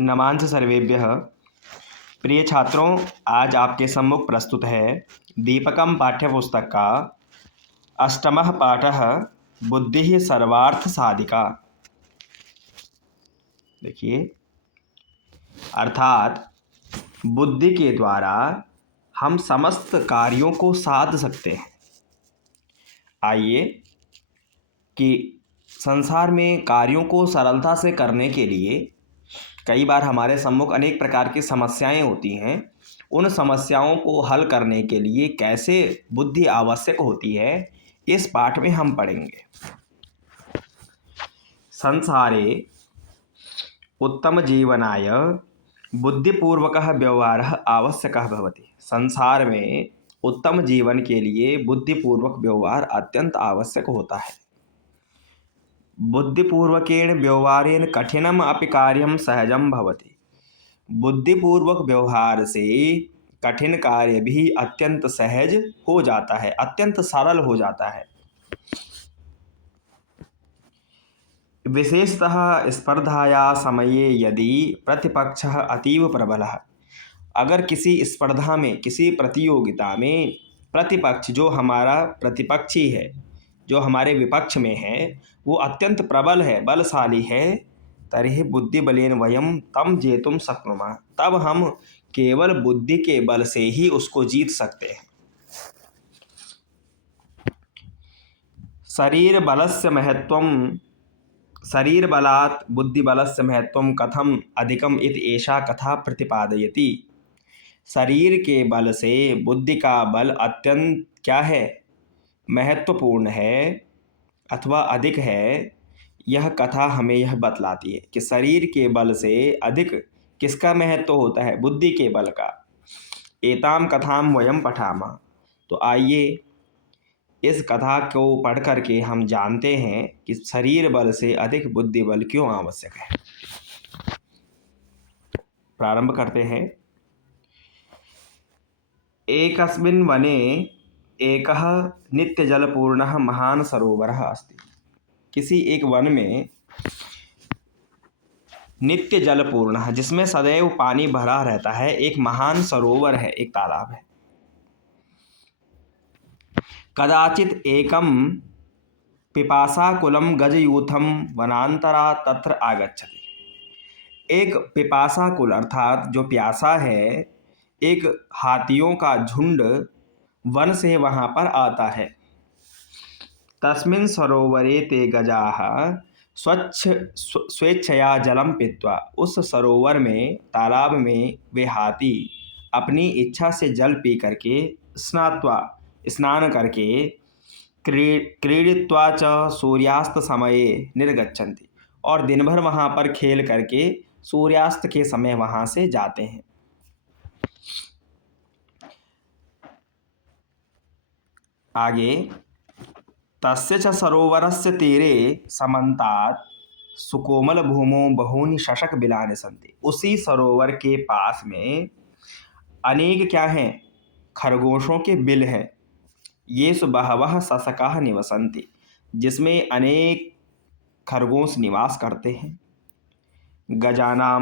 नमांस सर्वेभ्यः। प्रिय छात्रों, आज आपके सम्मुख प्रस्तुत है दीपकम पाठ्यपुस्तक का अष्टमः पाठः बुद्धिः सर्वार्थ साधिका। देखिए, अर्थात बुद्धि के द्वारा हम समस्त कार्यों को साध सकते हैं। आइए कि संसार में कार्यों को सरलता से करने के लिए कई बार हमारे सम्मुख अनेक प्रकार की समस्याएं होती हैं। उन समस्याओं को हल करने के लिए कैसे बुद्धि आवश्यक होती है, इस पाठ में हम पढ़ेंगे। संसारे उत्तम जीवनाय बुद्धिपूर्वकः व्यवहारः आवश्यकः भवति। संसार में उत्तम जीवन के लिए बुद्धिपूर्वक व्यवहार अत्यंत आवश्यक होता है। बुद्धिपूर्वकेण व्यवहारेण कठिनम अपि कार्यम सहजम भवति। बुद्धिपूर्वक व्यवहार से कठिन कार्य भी अत्यंत सहज हो जाता है, अत्यंत सरल हो जाता है। विशेषतः स्पर्धाया समये यदि प्रतिपक्षः अतीव प्रबलः, अगर किसी स्पर्धा में, किसी प्रतियोगिता में प्रतिपक्ष, जो हमारा प्रतिपक्षी है, जो हमारे विपक्ष में है, वो अत्यंत प्रबल है, बलशाली है, तर्हि बुद्धिबलेन वयम तम जेतुम शक्नुमः, तब हम केवल बुद्धि के बल से ही उसको जीत सकते हैं। शरीर बलात् बुद्धिबलस्य महत्वं कथम अधिकम इति एषा कथा प्रतिपादयति। शरीर के बल से बुद्धि का बल अत्यंत क्या है, महत्वपूर्ण है अथवा अधिक है। यह कथा हमें यह बतलाती है कि शरीर के बल से अधिक किसका महत्व होता है, बुद्धि के बल का। एताम कथाम वयम पठामः। तो आइए इस कथा को पढ़ करके हम जानते हैं कि शरीर बल से अधिक बुद्धि बल क्यों आवश्यक है। प्रारंभ करते हैं। एकस्मिन् वने एकः नित्यजलपूर्णः महान सरोवरः अस्ति। किसी एक वन में नित्य जलपूर्ण, जिसमें सदैव पानी भरा रहता है, एक महान सरोवर है, एक तालाब है। कदाचित एकम पिपासाकुलम गजयूथम वनांतरा तत्र आगच्छति। एक पिपासाकुल अर्थात जो प्यासा है, एक हाथियों का झुंड वन से वहाँ पर आता है। तस्मिन् सरोवरे ते गजाः स्वेच्छया जलम पीत्वा। उस सरोवर में, तालाब में वे हाथी अपनी इच्छा से जल पी करके, स्नात्वा स्नान करके, क्रीडित्वा च सूर्यास्त समये निर्गच्छन्ति, और दिन भर वहाँ पर खेल करके सूर्यास्त के समय वहाँ से जाते हैं। आगे, तस्य च सरोवरस्य तीरे समन्तात् सुकोमल भूमौ बहूनि शशक बिलानि सन्ति। उसी सरोवर के पास में अनेक क्या हैं, खरगोशों के बिल हैं। ये बहवः शशकाः निवसन्ति, जिसमें अनेक खरगोश निवास करते हैं। गजानां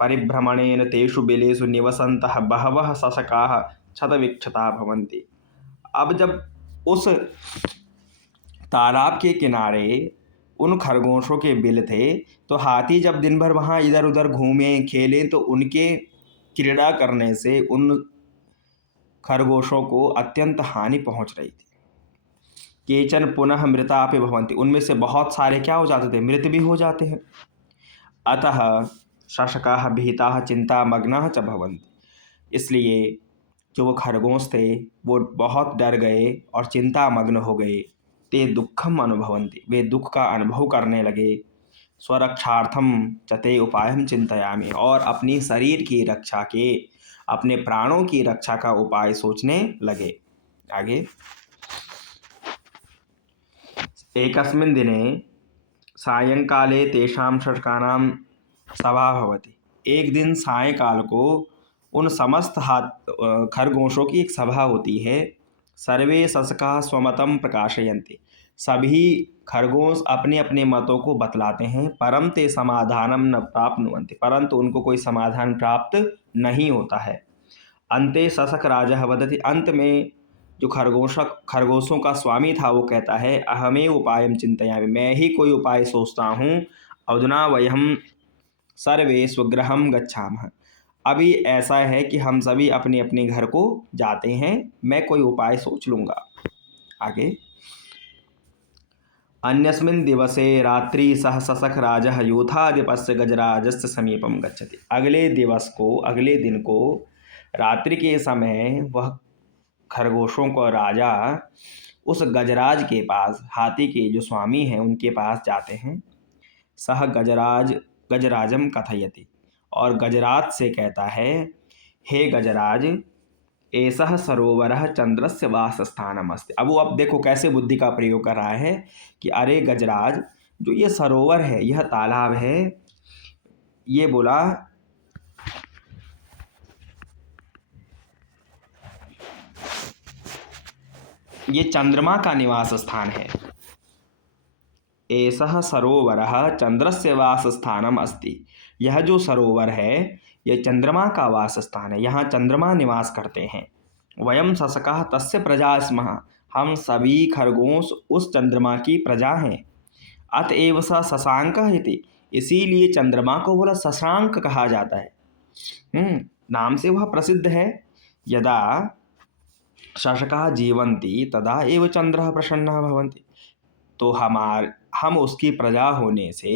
परिभ्रमणेन तेषु बिलेषु निवसन्तः बहवः शशकाः क्षतविक्षताः भवन्ति। अब जब उस तालाब के किनारे उन खरगोशों के बिल थे, तो हाथी जब दिन भर वहाँ इधर उधर घूमे खेले, तो उनके क्रीड़ा करने से उन खरगोशों को अत्यंत हानि पहुँच रही थी। केचन पुनः मृतापि भवन्ति, उनमें से बहुत सारे क्या हो जाते थे, मृत भी हो जाते हैं। अतः शशकाः भीताः चिंतामग्नाः च भवन्ति। इसलिए जो वो खरगोश थे, वो बहुत डर गए और चिंतामग्न हो गए। ते दुःखम अनुभवन्ति, वे दुख का अनुभव करने लगे। स्वरक्षार्थम च ते उपायं चिंतयामि, और अपनी शरीर की रक्षा के, अपने प्राणों की रक्षा का उपाय सोचने लगे। आगे, एकस्मिन् दिने सायंकाले तेषां शशकानां सभा भवति। एक दिन सायंकाल को उन समस्त खरगोशों की एक सभा होती है। सर्वे शशकाः स्वमतं प्रकाशयन्ति। सभी खरगोश अपने अपने मतों को बतलाते हैं। परम ते समाधानम न प्राप्नुवन्ति, परंतु उनको कोई समाधान प्राप्त नहीं होता है। अंते ससक राजा वदति, अंत में जो खरगोशों का स्वामी था वो कहता है, अहमेव उपायम चिंतयामि, मैं ही कोई उपाय सोचता हूँ। अधुना वयम सर्वे स्वगृहम गच्छामः, अभी ऐसा है कि हम सभी अपने अपने घर को जाते हैं, मैं कोई उपाय सोच लूँगा। आगे, अन्यस्मिन् दिवसे रात्रि सह ससख राजः यूथाधिपस्य गजराजस्य समीपम गच्छति, अगले दिन को रात्रि के समय वह खरगोशों का राजा उस गजराज के पास, हाथी के जो स्वामी हैं उनके पास जाते हैं। सह गजराजम कथयति, और गजराज से कहता है, हे गजराज, एसह सरोवरः चंद्रस्य वासस्थानम अस्ति। अब देखो कैसे बुद्धि का प्रयोग कर रहा है कि अरे गजराज, जो ये सरोवर है, यह तालाब है, ये बोला ये चंद्रमा का निवास स्थान है। एसह सरोवरः चंद्रस्य वास स्थानम अस्ति, यह जो सरोवर है यह चंद्रमा का वास स्थान है, यहाँ चंद्रमा निवास करते हैं। वयम ससकः तस्य प्रजा स्मः, हम सभी खरगोश उस चंद्रमा की प्रजा हैं। अतएव स शशांकः इति, इसीलिए चंद्रमा को बोला शशांक कहा जाता है। नाम से वह प्रसिद्ध है। यदा शशकाः जीवन्ति तदा एव चंद्रः प्रसन्नः भवन्ति, तो हम उसकी प्रजा होने से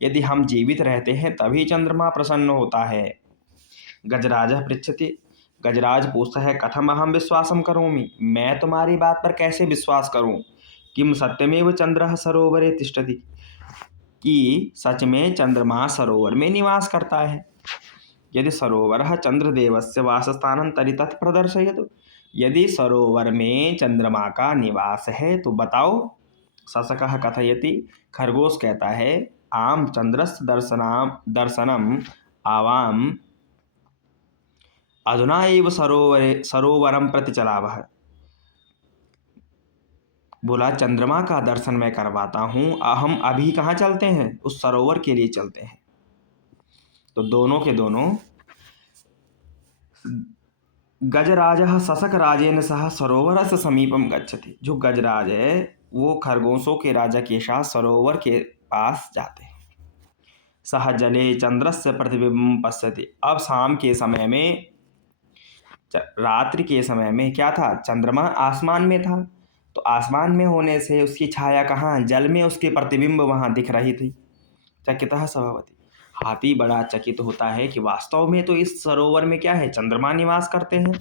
यदि हम जीवित रहते हैं तभी चंद्रमा प्रसन्न होता है। गजराजः पृच्छति, गजराज पूछता है, कथम अहम विश्वासम करोमि, मैं तुम्हारी बात पर कैसे विश्वास करूं। किम सत्यमेव चंद्रः सरोवरे तिष्ठति, कि सच में चंद्रमा सरोवर में निवास करता है। यदि सरोवरः चंद्रदेवस्य वासस्थानं तर्हि तत् प्रदर्शयतु, यदि सरोवर में चंद्रमा का निवास है तो बताओ। शशकः कथयति, खरगोश कहता है, आम चंद्रस्य दर्शनम आवाम अधुना एव सरोवरम प्रति चलावः, बोला चंद्रमा का दर्शन मैं करवाता हूँ, हम अभी कहाँ चलते हैं, उस सरोवर के लिए चलते हैं। तो दोनों के दोनों गजराजः शशक राजेन सह सरोवरस्य समीपम गच्छति, जो गजराज है वो खरगोशों के राजा के साथ सरोवर के पास जाते हैं। सह जले चंद्रस्य प्रतिबिंब पश्यति, अब शाम के समय में, रात्रि के समय में क्या था, चंद्रमा आसमान में था, तो आसमान में होने से उसकी छाया कहाँ, जल में उसके प्रतिबिंब वहाँ दिख रही थी। चकितः स भवति, हाथी बड़ा चकित होता है कि वास्तव में तो इस सरोवर में क्या है, चंद्रमा निवास करते हैं।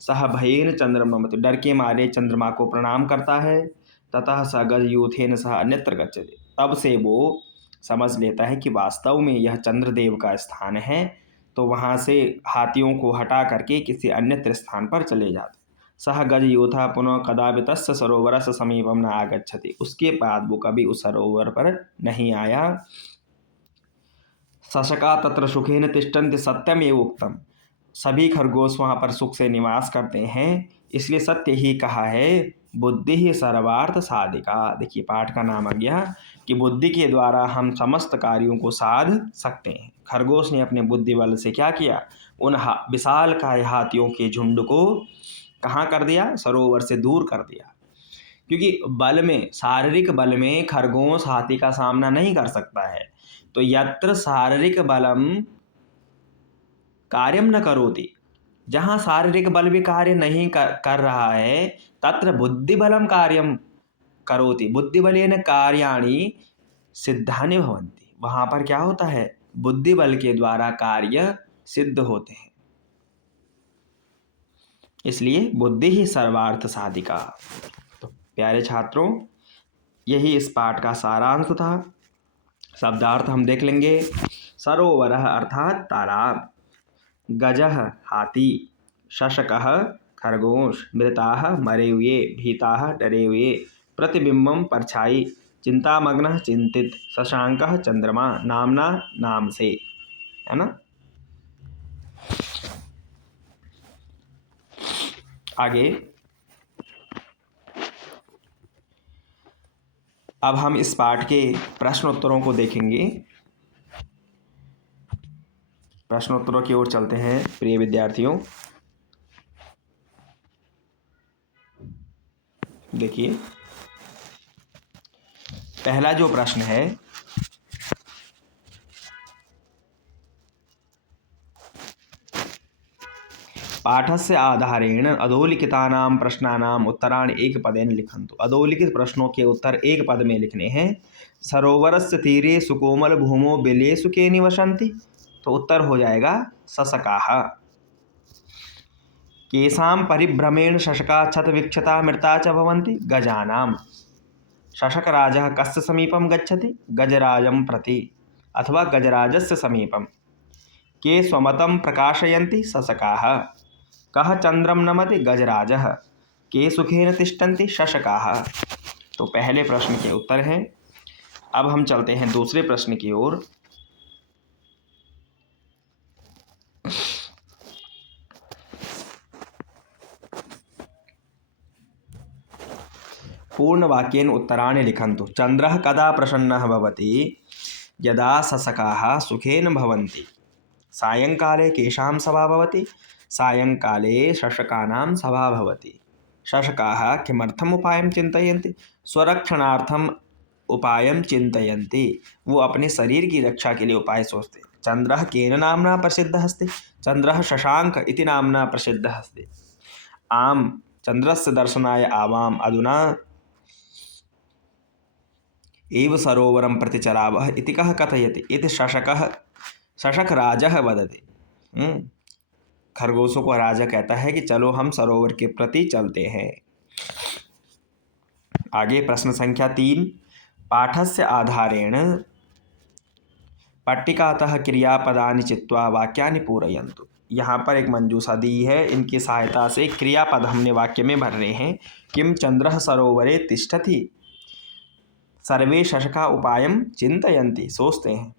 सह भयेन चंद्रमा, मतलब डर के मारे चंद्रमा को प्रणाम करता है। ततः स गजयूथेन सह अन्यत्र गच्छति, तब से वो समझ लेता है कि वास्तव में यह चंद्रदेव का स्थान है, तो वहाँ से हाथियों को हटा करके किसी अन्यत्र स्थान पर चले जाते। सह गजयूथः पुनः कदापि तस्य सरोवरस्य समीपम न आगच्छति, उसके बाद वो कभी उस सरोवर पर नहीं आया। शशका तत्र सुखेन तिष्ठन्ति सत्यमेव उक्तम, सभी खरगोश वहाँ पर सुख से निवास करते हैं, इसलिए सत्य ही कहा है। बुद्धि ही सर्वार्थ साधिका, देखिए पाठ का नाम आ गया कि बुद्धि के द्वारा हम समस्त कार्यों को साध सकते हैं। खरगोश ने अपने बुद्धि बल से क्या किया, उन विशालकाय हाथियों के झुंड को कहाँ कर दिया, सरोवर से दूर कर दिया। क्योंकि बल में, शारीरिक बल में खरगोश हाथी का सामना नहीं कर सकता है, तो यत्र शारीरिक बलम कार्यम न करोति, जहाँ शारीरिक बल भी कार्य नहीं कर रहा है, तत्र बुद्धि बलम कार्यम करोति, बुद्धि बलेन कार्याणि सिद्धानि भवन्ति, वहाँ पर क्या होता है, बुद्धि बल के द्वारा कार्य सिद्ध होते हैं। इसलिए बुद्धि ही सर्वार्थ साधिका। तो प्यारे छात्रों, यही इस पाठ का सारांश था। शब्दार्थ हम देख लेंगे। सरोवरः अर्थात तालाब, गजः हाथी, शशकः खरगोश, मृताः मरे हुए, भीताः डरे हुए, प्रतिबिंबम परछाई, चिंतामग्नः चिंतित, शशांकः चंद्रमा, नामना नाम से, है ना। आगे, अब हम इस पाठ के प्रश्न उत्तरों को देखेंगे। प्रश्नोत्तरों की ओर चलते हैं प्रिय विद्यार्थियों। देखिए, पहला जो प्रश्न है, पाठस्य आधारेण अधोलिखितानां प्रश्नानाम् उत्तराणि एकपदेन लिखन्तु। अधोलिखित प्रश्नों के उत्तर एक पद में लिखने हैं। सरोवरस्य तीरे सुकोमल भूमौ बिलेषु के निवसन्ति, तो उत्तर हो जाएगा शशकाः। केषां परिभ्रमेण शशका क्षतविक्षता मृता च भवन्ति, गजानां। शशकराजः कस्य समीपं गच्छति, गजराजं प्रति अथवा गजराजस्य समीपं। के स्वमतं प्रकाशयन्ति, शशकाः। कः चंद्रम नमति, गजराजः। के सुखेन तिष्ठन्ति, शशकाः। तो पहले प्रश्न के उत्तर हैं। अब हम चलते हैं दूसरे प्रश्न की ओर। पूर्णवाक्येन उत्तराणि लिखन्तु। चंद्रः कदा प्रसन्नः भवति, यदा शशकाः सुखेन भवन्ति। सायंकाले केषां सभा भवति, सायंकाले शशकानां सभा भवति। शशकाः किमर्थम् उपायं चिन्तयन्ति, स्वरक्षणार्थम उपायं चिन्तयन्ति। वो अपने शरीर की रक्षा के लिए उपाय सोचते। चंद्रः केन नाम्ना प्रसिद्धः अस्ति, चंद्रः शशांक इति नाम्ना प्रसिद्धः अस्ति। आम चंद्रस्य दर्शनाय आवाम अधुना एव सरोवरं प्रति चलावः इति कः कथयति, इति शशकराजः वदति। खरगोशों को राजा कहता है कि चलो हम सरोवर के प्रति चलते हैं। आगे प्रश्न संख्या 3, पाठस्य आधारेण पट्टिकातः क्रियापदानि चित्वा वाक्यानि पूरयन्तु। यहाँ पर एक मंजूषा दी है, इनकी सहायता से क्रियापद हमने वाक्य में भरने हैं। किम चंद्रः सरोवरे तिष्ठति, सर्वे शशका उपायं चिन्तयन्ति, सोचते हैं।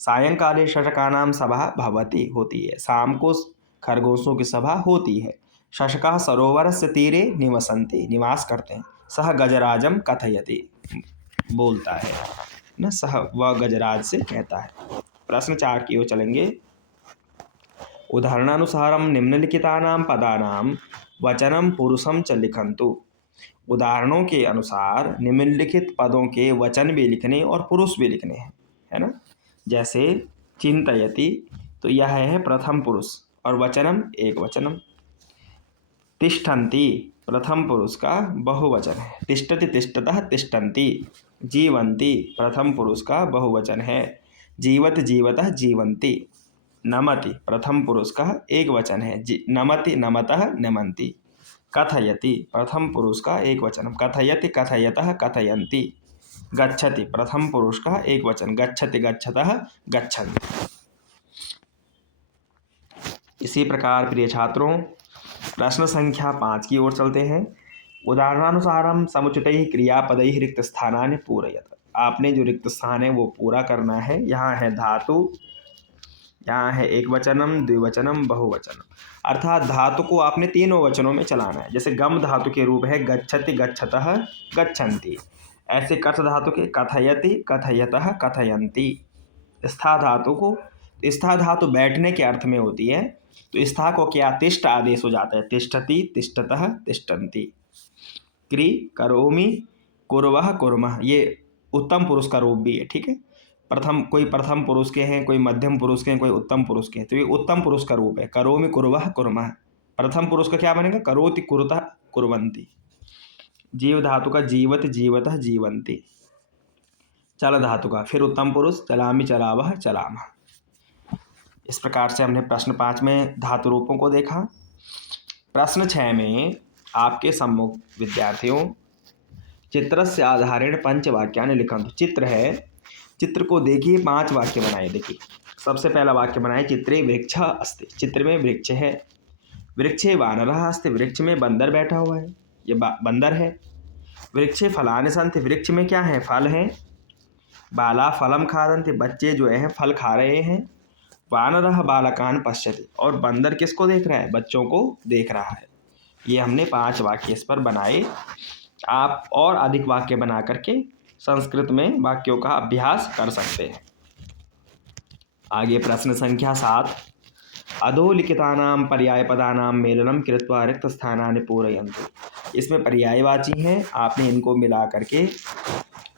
सायंकाले शशकानां सभा भवति, होती है। शाम को खरगोशों की सभा होती है। शशकाः सरोवरस्य तीरे निवसन्ति, निवास करते हैं। सह गजराजं कथयति, बोलता है न, सह वह गजराज से कहता है। प्रश्न 4 की ओर चलेंगे। उदाहरणानुसारं निम्नलिखितानां पदानां वचनं पुरुषं च लिखन्तु। उदाहरणों के अनुसार निम्नलिखित पदों के वचन भी लिखने और पुरुष भी लिखने हैं, है ना। जैसे चिंतयति, तो यह है प्रथम पुरुष और वचनम एक वचनम। तिष्ठन्ति प्रथम पुरुष का बहुवचन है। तिष्ठति तिष्ठतः तिष्ठन्ति। जीवन्ति प्रथम पुरुष का बहुवचन है। जीवत जीवतः जीवन्ति। नमति प्रथम पुरुष का एक वचन है। नमति नमतः नमन्ति। कथयति प्रथम पुरुष का एक वचन। कथयति कथयतः कथयन्ति। गच्छति प्रथम पुरुष का एक वचन। गच्छति गच्छतः गच्छन्ति। इसी प्रकार प्रिय छात्रों, प्रश्न संख्या 5 की ओर चलते हैं। उदाहरणानुसारम समुचितैः क्रियापदैः रिक्त स्थानानि पूरयत। आपने जो रिक्त स्थान है वो पूरा करना है। यहाँ है धातु, यहाँ है एक वचनम, द्विवचनम, बहुवचनम। अर्थात धातु को आपने तीनों वचनों में चलाना है। जैसे गम धातु के रूप है गच्छति गच्छतः गच्छन्ति। ऐसे कथ धातु के कथयति कथयतः कथयन्ति। स्था धातु को, स्था धातु बैठने के अर्थ में होती है, तो स्था को क्या तिष्ठ आदेश हो जाता है। तिष्ठति तिष्ठतः तिष्ठन्ति। क्रि करोमि कुर्वः कुर्मः, ये उत्तम पुरुष का रूप भी है, ठीक है। कोई प्रथम पुरुष के हैं, कोई मध्यम पुरुष के हैं, कोई उत्तम पुरुष के हैं, तो ये उत्तम पुरुष का रूप है। करोमि कुर्वः कुर्मः। प्रथम पुरुष का क्या बनेगा, करोति कुरुतः कुर्वन्ति। जीव धातु का जीवत जीवतः जीवन्ति। चल धातु का फिर उत्तम पुरुष चलामि चलावः चलामः। इस प्रकार से हमने प्रश्न 5 में धातु रूपों को देखा। प्रश्न 6 में आपके सम्मुख विद्यार्थियों चित्रस्य आधारेण पंचवाक्यानि लिखन्तु। चित्र है, चित्र को देखिए, 5 वाक्य बनाए। देखिए, सबसे पहला वाक्य बनाए, चित्रे वृक्षः अस्ति। चित्र में वृक्ष है। वृक्षे वानरः अस्ति। वृक्ष में बंदर बैठा हुआ है, ये बंदर है। वृक्षे फलानि सन्ति। वृक्ष में क्या है, फल हैं। बाला फलम खादन्ति। बच्चे जो हैं फल खा रहे हैं। वानरः बालकान् पश्यति। और बंदर किसको देख रहा है, बच्चों को देख रहा है। ये हमने 5 वाक्य इस पर बनाए। आप और अधिक वाक्य बना करके संस्कृत में वाक्यों का अभ्यास कर सकते हैं। आगे प्रश्न संख्या 7। अधोलिखितानां पर्यायपदानां मेलनं कृत्वा रिक्तस्थानानि पूरयन्तु। इसमें पर्यायवाची हैं, आपने इनको मिला करके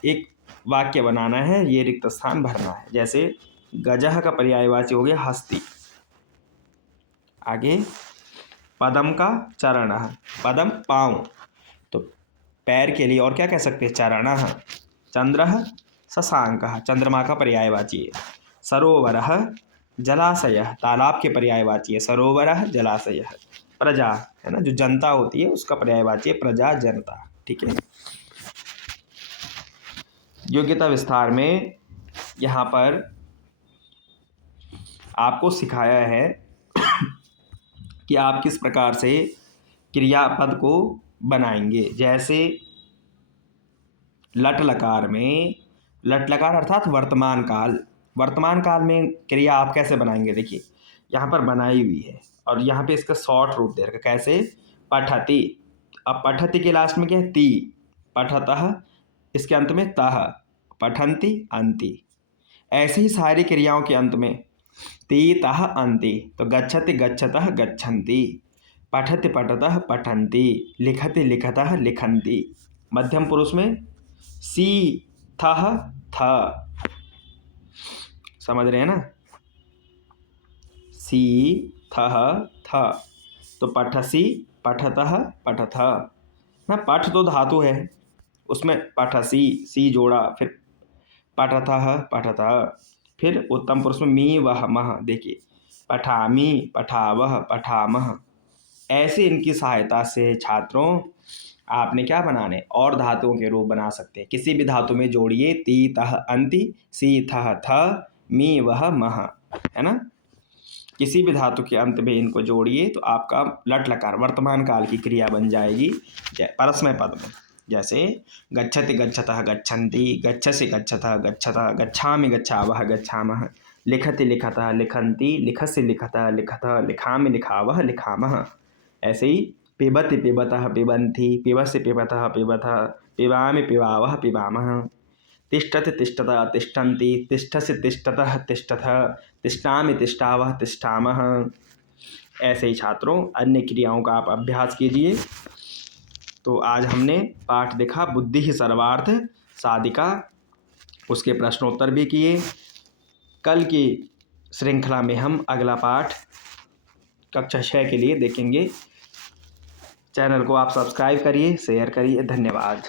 एक वाक्य बनाना है, ये रिक्त स्थान भरना है। जैसे गजह का पर्यायवाची हो गया हस्ती। आगे पदम का चरणः, पदम पाँव, तो पैर के लिए और क्या कह सकते हैं, चरणः। चंद्रः शशांकः, चंद्रमा का पर्यायवाची है। सरोवरः जलाशयः, तालाब के पर्यायवाची है सरोवरः जलाशयः। प्रजा है ना, जो जनता होती है उसका पर्यायवाची है प्रजा, जनता। ठीक है। योग्यता विस्तार में यहाँ पर आपको सिखाया है कि आप किस प्रकार से क्रियापद को बनाएंगे। जैसे लट लकार में, लट लकार अर्थात वर्तमान काल, वर्तमान काल में क्रिया आप कैसे बनाएंगे, देखिए यहाँ पर बनाई हुई है और यहाँ पे इसका शॉर्ट रूप दे रखा, कैसे, पठति। अब पठति के लास्ट में क्या है, ती, पठतः इसके अंत में तः, पठन्ति अन्ति। ऐसे ही सारी क्रियाओं के अंत में ती तः अन्ति, तो गच्छति गच्छतः गच्छन्ति, पठति पठतः पठन्ति, लिखति लिखतः लिखन्ति। मध्यम पुरुष में सी थः थ, समझ रहे हैं ना, सी थः थ, तो पठसी पठतः पठथ ना, पठ तो धातु है उसमें पठसी, सी जोड़ा, फिर पठतः पठथ, फिर उत्तम पुरुष में मी वह मह, देखिए पठामी पठावह पठामह। ऐसे इनकी सहायता से छात्रों आपने क्या बनाने, और धातुओं के रूप बना सकते हैं। किसी भी धातु में जोड़िए, ती तह अंति, सी थह थ, मी वह मह, है ना। किसी भी धातु के अंत में इनको जोड़िए तो आपका लट लकार वर्तमान काल की क्रिया बन जाएगी परस्मै पद में। जैसे गच्छति गच्छतः गच्छन्ति, गच्छसि गच्छतः गच्छतः, गच्छामि गच्छावः गच्छामः, लिखति लिखतः लिखन्ति, लिखसि लिखतः लिखतः, लिखामि लिखावः लिखामः। ऐसे ही पिबति पिबतः पिबन्ति, पिबसि पिबतः पिबतः, पिबामि पिबावः पिबामः, तिष्ठति तिष्ठतः तिष्ठन्ति, तिष्ठसि तिष्ठतः तिष्ठथ, तिष्ठामि तिष्ठावः तिष्ठामः। ऐसे ही छात्रों अन्य क्रियाओं का आप अभ्यास कीजिए। तो आज हमने पाठ देखा बुद्धि ही सर्वार्थ साधिका, उसके प्रश्नोत्तर भी किए। कल की श्रृंखला में हम अगला पाठ कक्षा 6 के लिए देखेंगे। चैनल को आप सब्सक्राइब करिए, शेयर करिए। धन्यवाद।